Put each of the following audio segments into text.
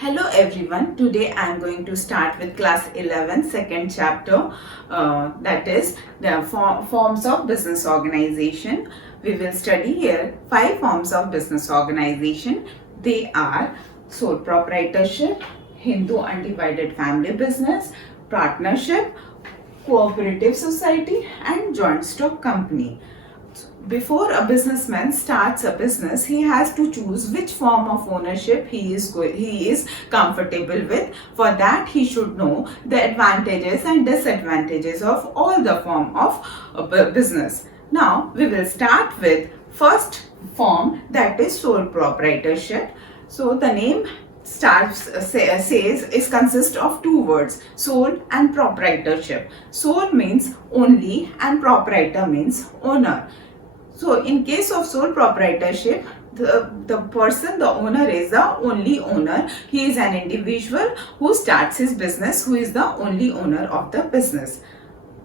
Hello everyone, today I am going to start with class 11 second chapter, that is the forms of business organization. We will study here 5 forms of business organization. They are sole proprietorship, Hindu undivided family business, partnership, cooperative society and joint stock company. Before a businessman starts a business, he has to choose which form of ownership he is comfortable with. For that, he should know the advantages and disadvantages of all the form of business. Now, we will start with first form, that is sole proprietorship. So, the name consists of two words, sole and proprietorship. Sole means only and proprietor means owner. So in case of sole proprietorship, the owner is the only owner. He is an individual who starts his business, who is the only owner of the business.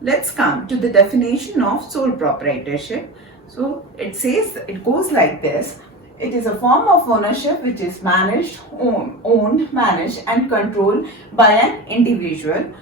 Let's come to the definition of sole proprietorship. So it goes like this. It is a form of ownership which is owned, managed and controlled by an individual.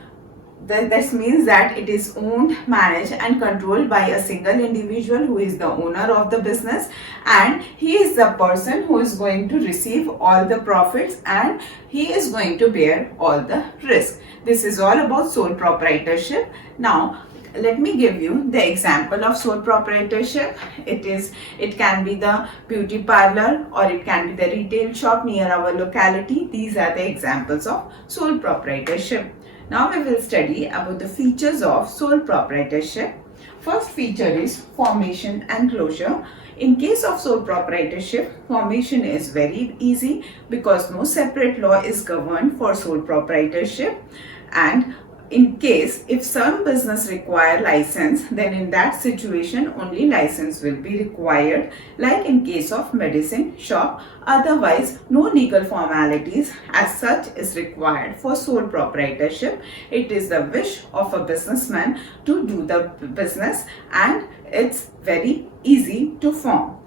This means that it is owned, managed and controlled by a single individual who is the owner of the business, and he is the person who is going to receive all the profits and he is going to bear all the risk. This is all about sole proprietorship. Now, let me give you the example of sole proprietorship. It can be the beauty parlor or it can be the retail shop near our locality. These are the examples of sole proprietorship. Now we will study about the features of sole proprietorship. First feature is formation and closure. In case of sole proprietorship, formation is very easy because no separate law is governed for sole proprietorship, and in case if some business require license, then in that situation only license will be required, like in case of medicine shop. Otherwise, no legal formalities as such is required for sole proprietorship. It is the wish of a businessman to do the business and it's very easy to form.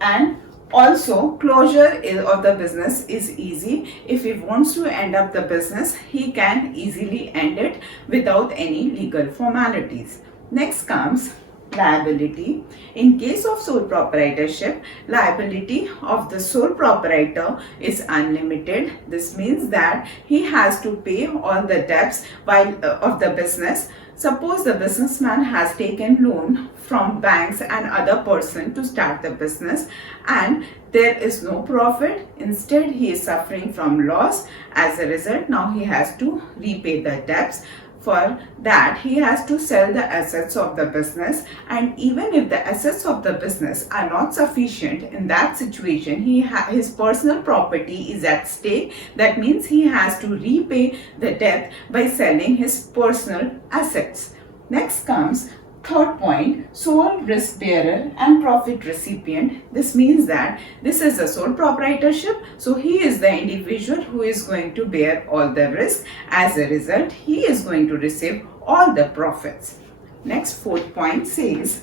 And also, closure of the business is easy. If he wants to end up the business, he can easily end it without any legal formalities. Next comes liability. In case of sole proprietorship, liability of the sole proprietor is unlimited. This means that he has to pay all the debts of the business. Suppose the businessman has taken loan from banks and other person to start the business and there is no profit. Instead, he is suffering from loss. As a result, now he has to repay the debts. For that, he has to sell the assets of the business, and even if the assets of the business are not sufficient, in that situation, his personal property is at stake. That means he has to repay the debt by selling his personal assets. Next comes third point, sole risk bearer and profit recipient. This means that this is a sole proprietorship, so he is the individual who is going to bear all the risk. As a result, he is going to receive all the profits. Next, fourth point says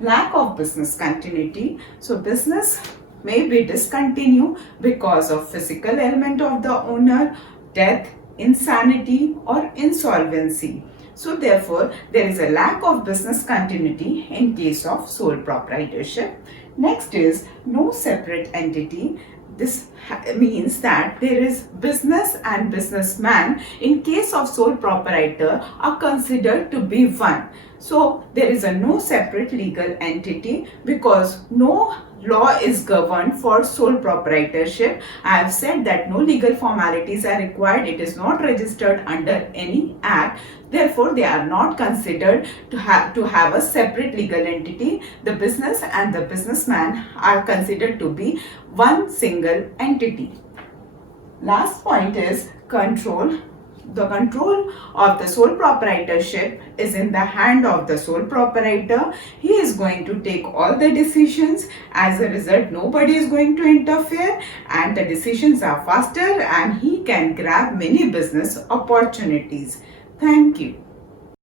lack of business continuity. So business may be discontinued because of physical ailment of the owner, death, insanity or insolvency. So therefore, there is a lack of business continuity in case of sole proprietorship. Next is no separate entity. This means that there is business and businessman in case of sole proprietor are considered to be one. So there is a no separate legal entity because no law is governed for sole proprietorship. I have said that no legal formalities are required. It is not registered under any act. Therefore, they are not considered to have a separate legal entity. The business and the businessman are considered to be one single entity. Last point is control. The control of the sole proprietorship is in the hand of the sole proprietor. He is going to take all the decisions. As a result, nobody is going to interfere and the decisions are faster and he can grab many business opportunities. Thank you.